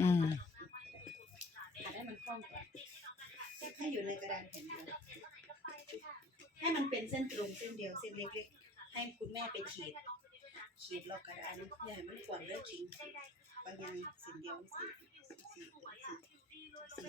อืมหัดให้มันคล่องก่อนให้อยู่ในกระดานแผ่นเดียวให้มันเป็นเส้นตรงเส้นเดียวเส้นเล็กๆให้คุณแม่ไปขีด ขีดรอบกระดานนี้อย่าให้มันกวนเลือดจริงบางอย่างสิ่งเดียวสิสิสิสิ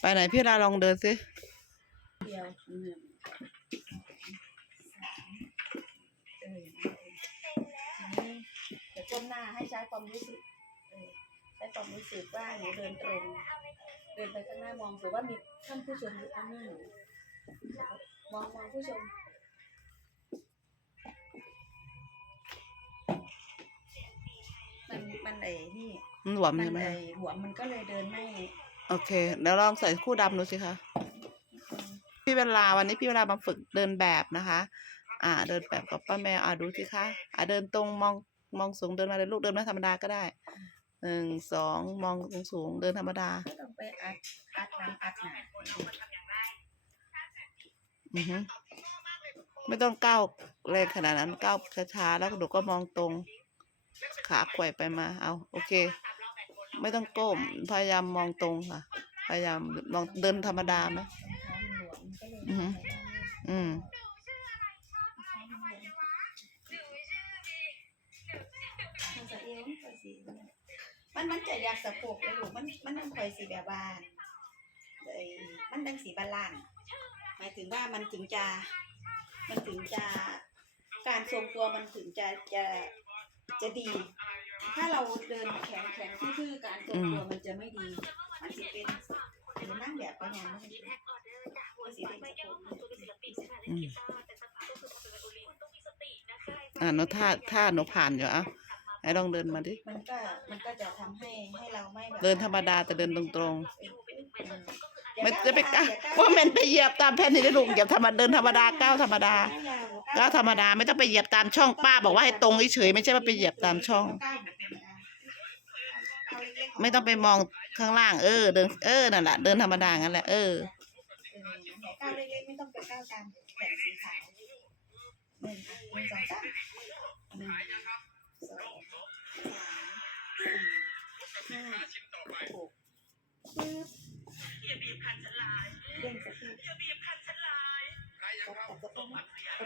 ไปไหนพี่ลาลองเดินสิเดียว ให้ใช้ความรู้สึกเออใช้ความรู้สึกว่าหนูเดินตรง เดินไปข้างหน้ามองถือว่ามีท่านผู้ชมอยู่ข้างหน้าหนูมองมองผู้ชมมันมันไอ้นี่มันหลวมมันใช่ไหมไอ้คะหัวมันก็เลยเดินไม่ โอเค เดี๋ยวลองใส่คู่ดำดูสิคะ พี่เวลาวันนี้พี่เวลามาฝึกเดินแบบนะคะ อ่า เดินแบบกับป้าแมวอ่าดูสิคะ อ่าเดินตรงมอง มองสูงเดินมาเลยลูกเดินมาธรรมดาก็ได้หนึ่งสองมองสูงสูงเดินธรรมดาไม่ต้องไปอัดอัดน้ำอัดหนาอือฮึไม่ต้องก้าวแรงขนาดนั้นก้าวช้าๆแล้วหนูก็มองตรง ขาไขว่ไปมาเอาโอเค ไม่ต้องก้มพยายามมองตรงค่ะ พยายามมองเดินธรรมดาไหมองเท้ามันหลวมมันก็เลยอือฮึอืม มันมันจะอยากสะโพกเลยลูกมันมันต้องคอยสีแบบว่าไอ้มันดังสีบาลานซ์หมายถึงว่ามันถึงจะมันถึงจะการทรงตัวมันถึงจะจะจะดี ถ้าเราเดินแข็งแข็งทื่อๆการทรงตัวมันจะไม่ดี มันจะเป็นหรือนั่งแบบประมาณนี้มันสีเป็นสะโพกอืมอ่าหนูท่าท่าหนูผ่านอยู่เอะ ให้ลองเดินมาดิ มันก็มันก็จะทำให้ให้เราไม่แบบเดินธรรมดาแต่เดินตรงอืมๆไม่จะไปก้าวว่ามันไปเหยียบตามแผ่นนี่ได้ลูกเหยียบธรรมดาเดินธรรมดาก้าวธรรมดาก้าวธรรมดาไม่ต้องไปเหยียบตามช่องป้าบอกว่าให้ตรงเฉยๆไม่ใช่ว่าไปเหยียบตามช่อง ไม่ต้องไปมองข้างล่าง เออ เดินเออนั่นแหละเดินธรรมดางั้นแหละเออก้าวเล็กๆไม่ต้องไปก้าวตามแผ่นสีขาวหนึ่งหนึ่งสองสามหนึ่งสองสาม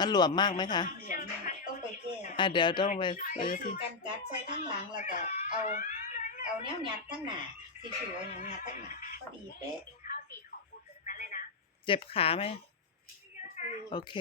มันหลวมมากไหมคะเหลืองมากต้องไปแก้อะเดี๋ยวต้องไปใช้ซื้อสีที่กันกัดใช้ทั้งหลังแล้วก็เอาเอาแนวยัดทั้งหน้าสีผิวเอาอย่างยัดทั้งหน้าพอดีเป๊ะ เจ็บขาไหมคือโอเค